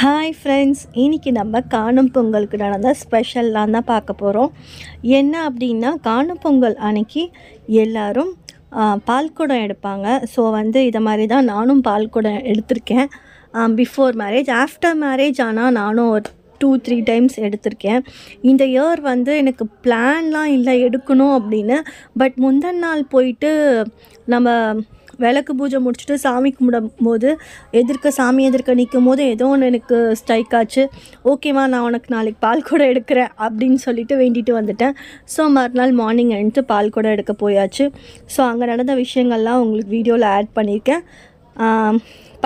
Hi friends, இன்றைக்கி நம்ம காணும் பொங்கலுக்கு நடந்த ஸ்பெஷல்லாம் தான் பார்க்க போகிறோம். என்ன அப்படின்னா, காணும் பொங்கல் அன்னைக்கு எல்லோரும் பால்குடம் எடுப்பாங்க. ஸோ இதை மாதிரி தான் நானும் பால்குடம் எடுத்திருக்கேன். பிஃபோர் மேரேஜ், ஆஃப்டர் மேரேஜ் ஆனால் நானும் ஒரு 2-3 டைம்ஸ் எடுத்திருக்கேன். இந்த இயர் எனக்கு பிளான்லாம் இல்லை எடுக்கணும் அப்படின்னு. பட் முந்தின நாள் போயிட்டு நம்ம விளக்கு பூஜை முடிச்சுட்டு சாமி கும்பிடும் போது சாமி எதிர்க்க நிற்கும் போது ஏதோ ஒன்று எனக்கு ஸ்ட்ரைக் ஆச்சு. ஓகேவா, நான் உனக்கு நாளைக்கு பால் கூட எடுக்கிறேன் அப்படின்னு சொல்லிட்டு வேண்டிட்டு வந்துட்டேன். ஸோ மறுநாள் மார்னிங் எழுந்து பால் கூட எடுக்க போயாச்சு. ஸோ அங்கே நடந்த விஷயங்கள்லாம் உங்களுக்கு வீடியோவில் ஆட் பண்ணியிருக்கேன்.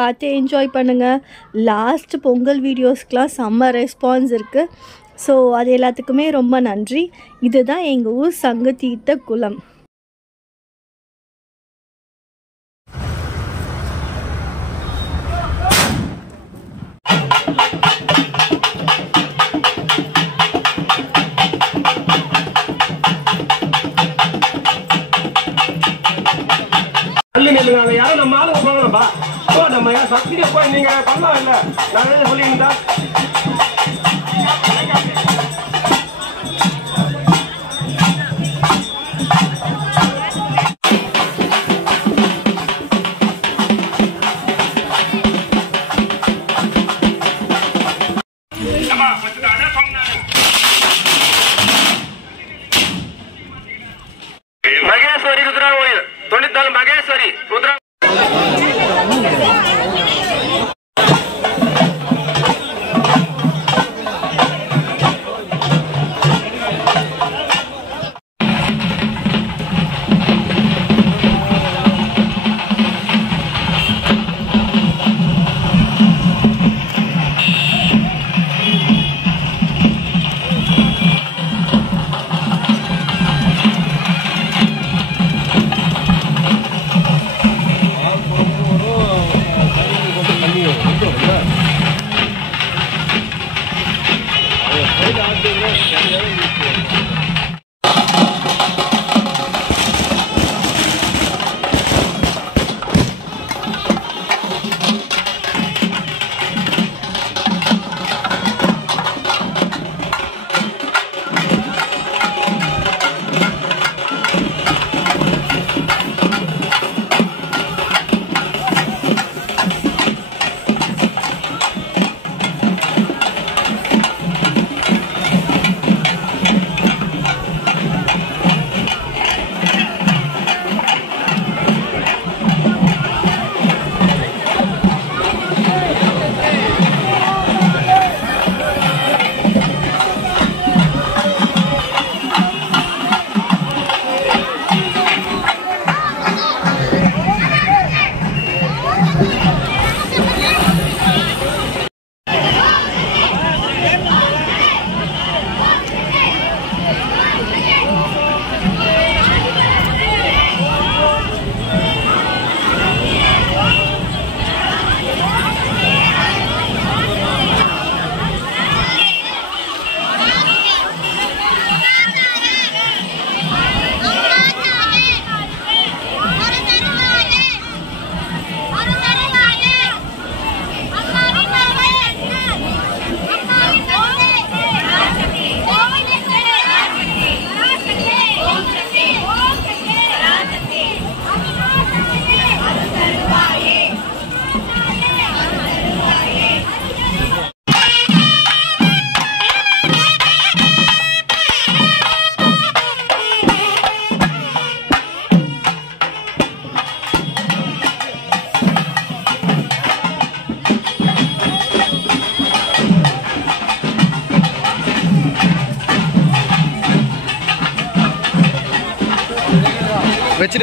பார்த்து என்ஜாய் பண்ணுங்கள். லாஸ்ட் பொங்கல் வீடியோஸ்க்கெலாம் செம்ம ரெஸ்பான்ஸ் இருக்குது. ஸோ அது எல்லாத்துக்குமே ரொம்ப நன்றி. இதுதான் எங்கள் ஊர் சங்கு தீர்த்த குளம். யாரும் நம்ம ஆளுங்க போகணும்பா. நம்ம சக்தியை போய் நீங்க பண்ணலாம் இல்ல, நான் சொல்லியிருந்தா மகேஸ்வரி ருத்ரா கோயில் 94 மகேஸ்வரி ருத்ரா.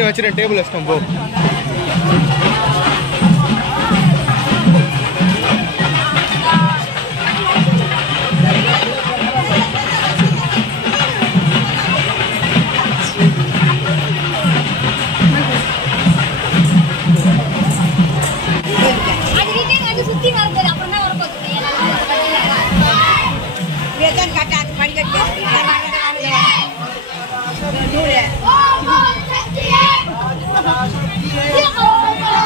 வச்சிரு டேபிள் வச்சிட்டோம் போ. Yeah.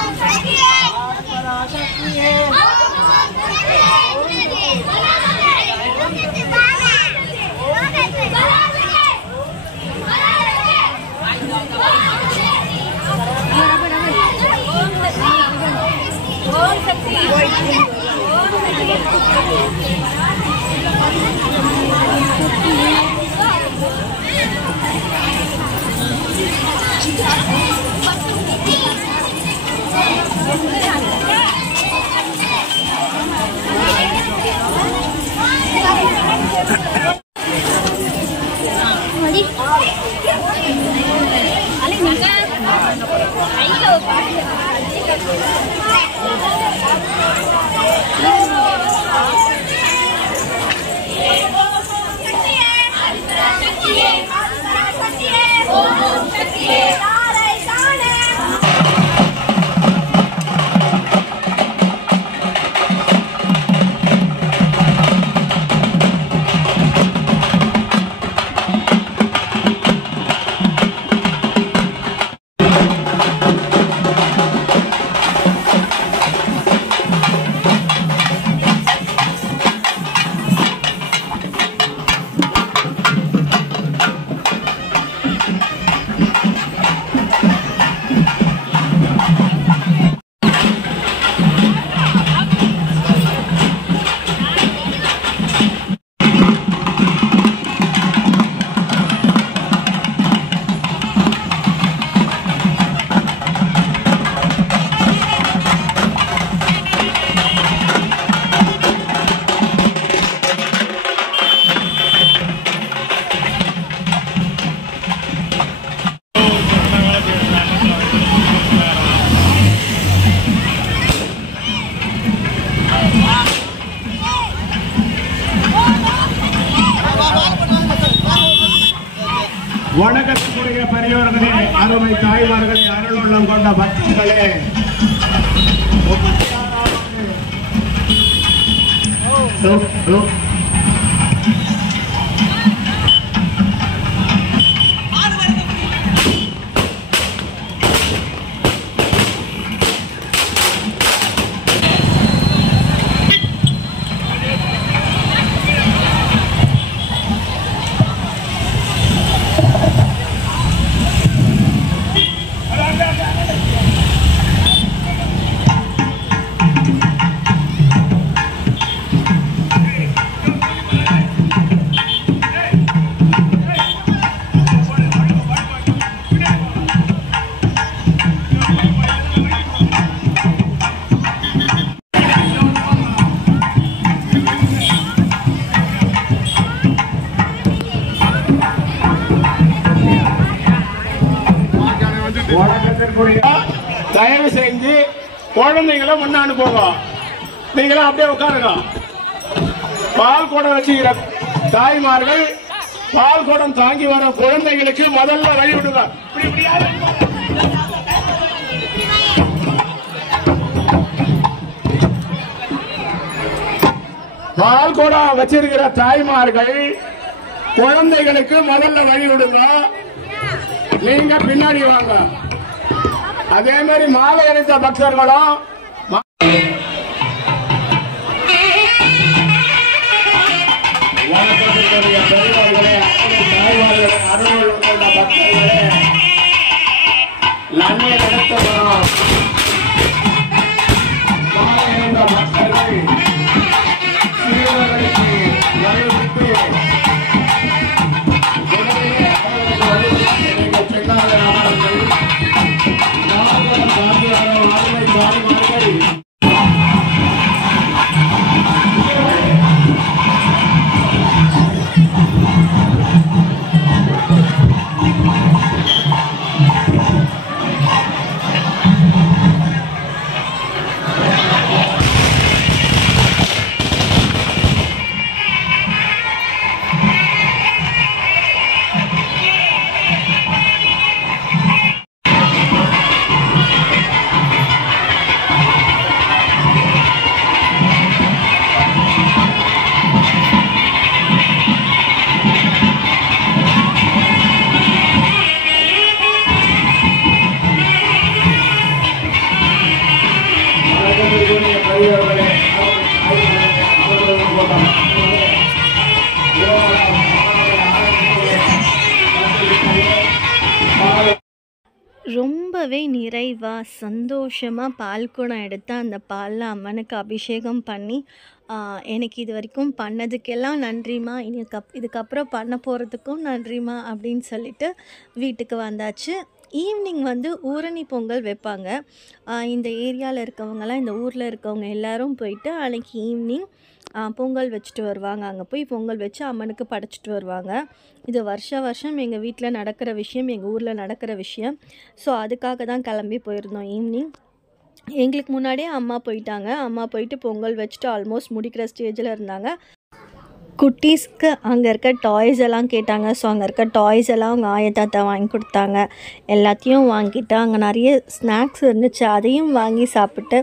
வணக்கத்துக்குரிய பெரியவர்களே, அருமை தாய்மார்களே, அருளுள்ளம் கொண்ட பக்தர்களே, தயவு செஞ்சு குழந்தைகளை முன்னாடி போங்க. நீங்களும் அப்படியே உட்காருங்க. பால் குடம் வச்சுக்கிற தாய்மார்கள் பால் குடம் தாங்கி வர குழந்தைகளுக்கு முதல்ல வழி விடுங்க. பால் குடம் வச்சிருக்கிற தாய்மார்கள் குழந்தைகளுக்கு முதல்ல வழி விடுங்க. நீங்க பின்னாடி வாங்க. அதே மாதிரி மாலை அணிந்த பக்தர்களும் பெரியவர்களே, தாய்மார்களே, அருள் கொண்ட பக்தர்களே, நன்மை நடத்தப்படும். மாலை அணிந்த பக்தர்கள் சிறியவர்களுக்கு நல்விட்டு நீங்கள் செல்லாத நபர்கள் ரொம்பவே நிறைவாக சந்தோஷமாக பால் குடம் எடுத்து அந்த பாலில் அம்மனுக்கு அபிஷேகம் பண்ணி எனக்கு இது வரைக்கும் பண்ணதுக்கெல்லாம் நன்றிம்மா, இதுக்கப்புறம் பண்ண போகிறதுக்கும் நன்றிம்மா அப்படின்னு சொல்லிட்டு வீட்டுக்கு வந்தாச்சு. ஈவினிங் வந்து ஊரணி பொங்கல் வைப்பாங்க. இந்த ஏரியாவில் இருக்கவங்கலாம், இந்த ஊரில் இருக்கவங்க எல்லோரும் போயிட்டு அன்றைக்கி ஈவினிங் பொங்கல் வச்சுட்டு வருவாங்க. அங்கே போய் பொங்கல் வச்சு அம்மனுக்கு படைச்சிட்டு வருவாங்க. இது வருஷம் எங்கள் வீட்டில் நடக்கிற விஷயம், எங்கள் ஊரில் நடக்கிற விஷயம். ஸோ அதுக்காக தான் கிளம்பி போயிருந்தோம் ஈவினிங். எங்களுக்கு முன்னாடியே அம்மா போயிட்டாங்க. அம்மா போயிட்டு பொங்கல் வச்சுட்டு ஆல்மோஸ்ட் முடிக்கிற ஸ்டேஜில் இருந்தாங்க. குட்டீஸ்க்கு அங்கே இருக்க டாய்ஸ் எல்லாம் கேட்டாங்க. ஸோ அங்கே இருக்க டாய்ஸ் எல்லாம் அவங்க ஆயத்தாத்தா வாங்கி கொடுத்தாங்க. எல்லாத்தையும் வாங்கிட்டு அங்கே நிறைய ஸ்நாக்ஸ் இருந்துச்சு, அதையும் வாங்கி சாப்பிட்டு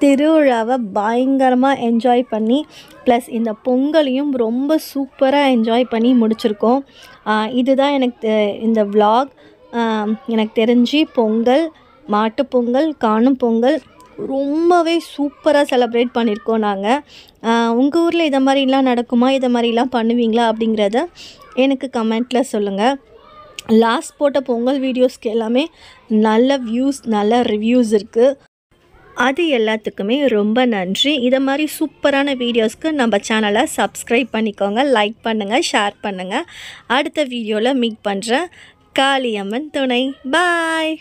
திருவிழாவை பயங்கரமாக என்ஜாய் பண்ணி ப்ளஸ் இந்த பொங்கலையும் ரொம்ப சூப்பராக என்ஜாய் பண்ணி முடிச்சிருக்கோம். இதுதான் எனக்கு இந்த vlog. எனக்கு தெரிஞ்சு பொங்கல், மாட்டுப்பொங்கல், காணும் பொங்கல் ரொம்பவே சூப்பராக செலிப்ரேட் பண்ணியிருக்கோம் நாங்கள். உங்கள் ஊரில் இதை மாதிரிலாம் நடக்குமா, இதை மாதிரிலாம் பண்ணுவீங்களா அப்படிங்கிறத எனக்கு கமெண்ட்டில் சொல்லுங்கள். லாஸ்ட் போட்ட பொங்கல் வீடியோஸ்க்கு எல்லாமே நல்ல வியூஸ், நல்ல ரிவ்யூஸ் இருக்குது. அது எல்லாத்துக்குமே ரொம்ப நன்றி. இதை மாதிரி சூப்பரான வீடியோஸ்க்கு நம்ம சேனலை சப்ஸ்கிரைப் பண்ணிக்கோங்க, லைக் பண்ணுங்கள், ஷேர் பண்ணுங்கள். அடுத்த வீடியோவில் மீட் பண்ணுறேன். காளியம்மன் துணை. பாய்.